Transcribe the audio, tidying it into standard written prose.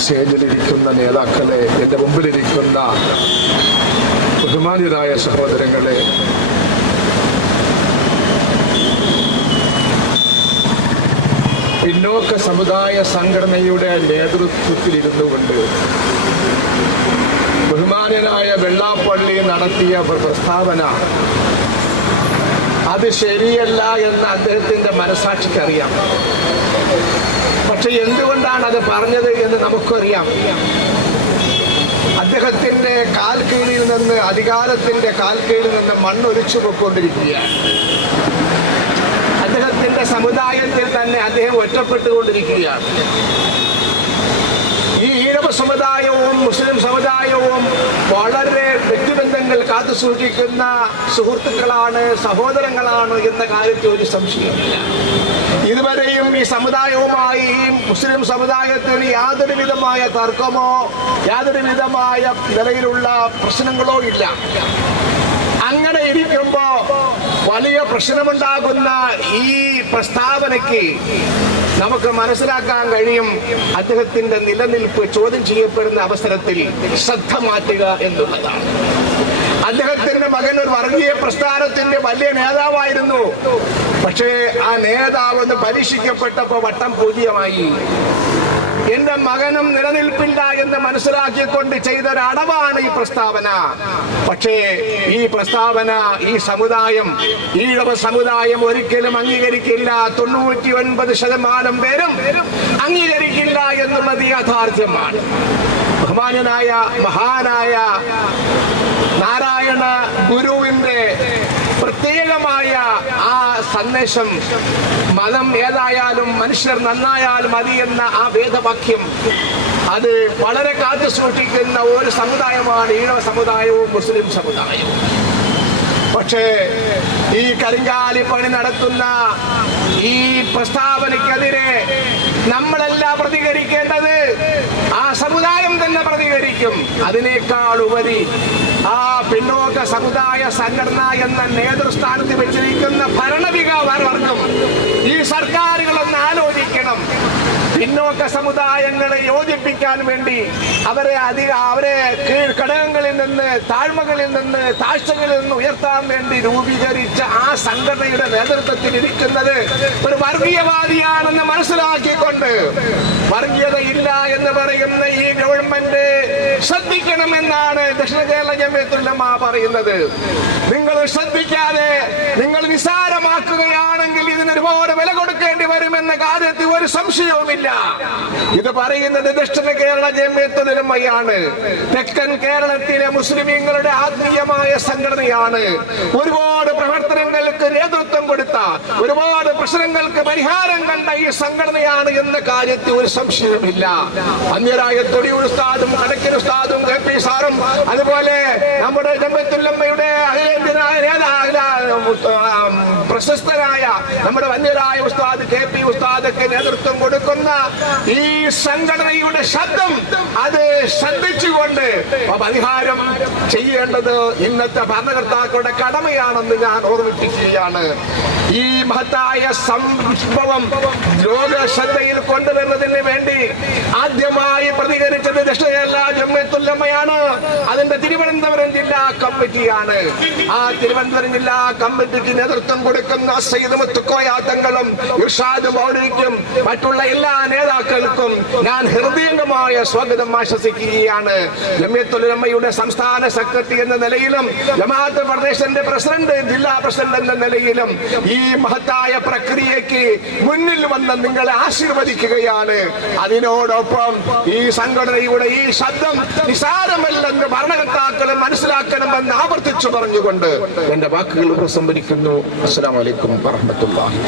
സ്റ്റേജിലിരിക്കുന്ന നേതാക്കളെ, എൻ്റെ മുമ്പിലിരിക്കുന്ന ബഹുമാന്യരായ സഹോദരങ്ങളെ, പിന്നോക്ക സമുദായ സംഘടനയുടെ നേതൃത്വത്തിലിരുന്നു കൊണ്ട് ബഹുമാന്യനായ വെള്ളാപ്പള്ളി നടത്തിയ പ്രസ്താവന അത് ശരിയല്ല എന്ന് അദ്ദേഹത്തിന്റെ മനസാക്ഷിക്ക് അറിയാം. പക്ഷെ എന്തുകൊണ്ടാണ് അത് പറഞ്ഞത് എന്ന് നമുക്കറിയാം. അദ്ദേഹത്തിന്റെ കാൽക്കീഴിൽ നിന്ന്, അധികാരത്തിന്റെ കാൽക്കീഴിൽ നിന്ന് മണ്ണൊലിച്ചു പോയിക്കൊണ്ടിരിക്കുകയാണ്. അദ്ദേഹത്തിന്റെ സമുദായത്തിൽ തന്നെ അദ്ദേഹം ഒറ്റപ്പെട്ടുകൊണ്ടിരിക്കുകയാണ്. ഈ ഈഴവ സമുദായവും മുസ്ലിം സമുദായവും വളരെ വ്യക്തിബന്ധങ്ങൾ കാത്തു സൂക്ഷിക്കുന്ന സുഹൃത്തുക്കളാണ്, സഹോദരങ്ങളാണ് എന്ന കാര്യത്തിൽ ഒരു സംശയമില്ല. ഇതുവരെയും ഈ സമുദായവുമായി, ഈ മുസ്ലിം സമുദായത്തിന് യാതൊരു വിധമായ തർക്കമോ യാതൊരു വിധമായ നിലയിലുള്ള പ്രശ്നങ്ങളോ ഇല്ല. അങ്ങനെ ഇരിക്കുമ്പോ വലിയ പ്രശ്നമുണ്ടാകുന്ന ഈ പ്രസ്താവനയ്ക്ക് നമുക്ക് മനസ്സിലാക്കാൻ കഴിയും അദ്ദേഹത്തിന്റെ നിലനിൽപ്പ് ചോദ്യം ചെയ്യപ്പെടുന്ന അവസരത്തിൽ ശ്രദ്ധ മാറ്റുക എന്നുള്ളതാണ്. അദ്ദേഹത്തിന്റെ മകൻ ഒരു വർഗീയ പ്രസ്ഥാനത്തിന്റെ വലിയ നേതാവായിരുന്നു. പക്ഷേ ആ നേതാവ് ഒന്ന് പരീക്ഷിക്കപ്പെട്ടപ്പോ വട്ടം പൂജ്യമായി. എന്റെ മകനും നിലനിൽപ്പില്ല എന്ന് മനസ്സിലാക്കിക്കൊണ്ട് ചെയ്തൊരു അടവാണ് ഈ പ്രസ്താവന. പക്ഷേ ഈ പ്രസ്താവന ഈ സമുദായം, ഈഴവ സമുദായം ഒരിക്കലും അംഗീകരിക്കില്ല. 99% പേരും അംഗീകരിക്കില്ല എന്നുള്ളത് യാഥാർത്ഥ്യമാണ്. ബഹുമാന്യനായ മഹാനായ നാരായണ ഗുരുവിന്റെ പ്രത്യേകമായ ആ സന്ദേശം, മതം ഏതായാലും മനുഷ്യർ നന്നായാൽ മതി എന്ന ആ വേദവാക്യം, അത് വളരെ കാത്തു സൂക്ഷിക്കുന്ന ഒരു സമുദായമാണ് ഈഴവ സമുദായവും മുസ്ലിം സമുദായവും. പക്ഷേ ഈ കരിങ്കാലി പണി നടത്തുന്ന ഈ പ്രസ്താവനയ്ക്കെതിരെ നമ്മളല്ല പ്രതികരിക്കേണ്ടത്, ആ സമുദായം തന്നെ പ്രതികരിക്കും. അതിനേക്കാൾ ഉപരി ആ പിന്നോക്ക സമുദായ സംഘടന എന്ന നേതൃസ്ഥാനത്ത് വെച്ചിരിക്കുന്ന ഭരണവികാവർഗം, ഈ സർക്കാരുകളൊന്ന് ആലോചിക്കണം. പിന്നോക്ക സമുദായങ്ങളെ യോജിപ്പിക്കാൻ വേണ്ടി അവരെ ഘടകങ്ങളിൽ നിന്ന്, താഴ്മകളിൽ നിന്ന്, താഴ്ചകളിൽ നിന്ന് ഉയർത്താൻ വേണ്ടി രൂപീകരിച്ച ആ സംഘടനയുടെ നേതൃത്വത്തിൽ ഇരിക്കുന്നത് ഒരു വർഗീയവാദിയാണെന്ന് മനസ്സിലാക്കിക്കൊണ്ട് വർഗീയത ഇല്ല എന്ന് പറയുന്ന ഈ ഗവൺമെന്റ് ശ്രദ്ധിക്കണമെന്നാണ് ദക്ഷിണ കേരള ജംഇയ്യത്തുൽ ഉലമ പറയുന്നത്. നിങ്ങൾ ശ്രദ്ധിക്കാതെ നിങ്ങൾ നിസാരമാക്കുകയാണെങ്കിൽ ഇതിനൊരുപാട് വില കൊടുക്കേണ്ടി വരുമെന്ന കാര്യത്തിൽ ഒരു സംശയവുമില്ല. ഇത് പറയുന്നത് ദക്ഷിണ കേരള ജംഇയ്യത്തുൽ ഉലമയാണ്. തെക്കൻ കേരളത്തിലെ മുസ്ലിമീങ്ങളുടെ ആത്മീയമായ സംഘടനയാണ്. ഒരുപാട് പ്രവർത്തനങ്ങൾക്ക് നേതൃത്വം കൊടുത്ത, ഒരുപാട് പ്രശ്നങ്ങൾക്ക് പരിഹാരം കണ്ട ഈ സംഘടനയാണ് എന്ന കാര്യത്തിൽ ഒരു സംശയവുമില്ല. അന്യരായ തൊടിയൂർ ഉസ്താദും കടക്കൽ ഉസ്താദും KP സാറും അതുപോലെ നമ്മുടെ ജംഇയ്യത്തുൽ ഉലമയുടെ പ്രശസ്തരായ നമ്മുടെ വന്യരായ ഉസ്താദ് KP ഉസ്താദൊക്കെ നേതൃത്വം കൊടുക്കുന്ന ഈ സംഘടനയുടെ ശബ്ദം അത് ശ്രദ്ധിച്ചുകൊണ്ട് പരിഹാരം ചെയ്യേണ്ടത് ഇന്നത്തെ ഭരണകർത്താക്കളുടെ കടമയാണെന്ന് ഞാൻ ഓർമ്മിപ്പിക്കുകയാണ്. ഈ മഹത്തായ സംഭവം ലോക ശ്രദ്ധയിൽ കൊണ്ടുവരുന്നതിന് വേണ്ടി ആദ്യമായി പ്രതികരിച്ചത് ദക്ഷിണ കേരള ജംഇയ്യത്തുൽ ഉലമയാണ്. അതിന്റെ തിരുവനന്തപുരം ജില്ലാ കമ്മിറ്റിയാണ്. ആ തിരുവനന്തപുരം ജില്ലാ കമ്മിറ്റിക്ക് നേതൃത്വം കൊടുക്കുന്ന സയ്യിദ് മുത്തുക്കോയ തങ്ങളും ഇർഷാദ് മൗലവിക്കും മറ്റുള്ള എല്ലാ നേതാക്കൾക്കും ഞാൻ ഹൃദയംഗമായ സ്വാഗതം ആശംസിക്കുകയാണ്. ജംഇയ്യത്തുൽ ഉലമയുടെ സംസ്ഥാന സെക്രട്ടറി എന്ന നിലയിലും ജമാഅത്ത് പ്രദേശന്റെ പ്രസിഡന്റ്, ജില്ലാ പ്രസിഡന്റ് എന്ന നിലയിലും ഈ മഹത്തായ പ്രക്രിയയ്ക്ക് മുന്നിൽ വന്ന് നിങ്ങളെ ആശീർവദിക്കുകയാണ്. അതിനോടൊപ്പം ഈ സംഘടനയുടെ ഈ ശബ്ദം നിസാരമല്ലെന്ന് ഭരണകർത്താക്കളും മനസ്സിലാക്കണമെന്ന് ആവർത്തിച്ചു പറഞ്ഞുകൊണ്ട് എന്റെ വാക്കുകൾ ഉപസംഹരിക്കുന്നു. അസ്സലാമു അലൈക്കും വറഹ്മത്തുള്ളാഹി.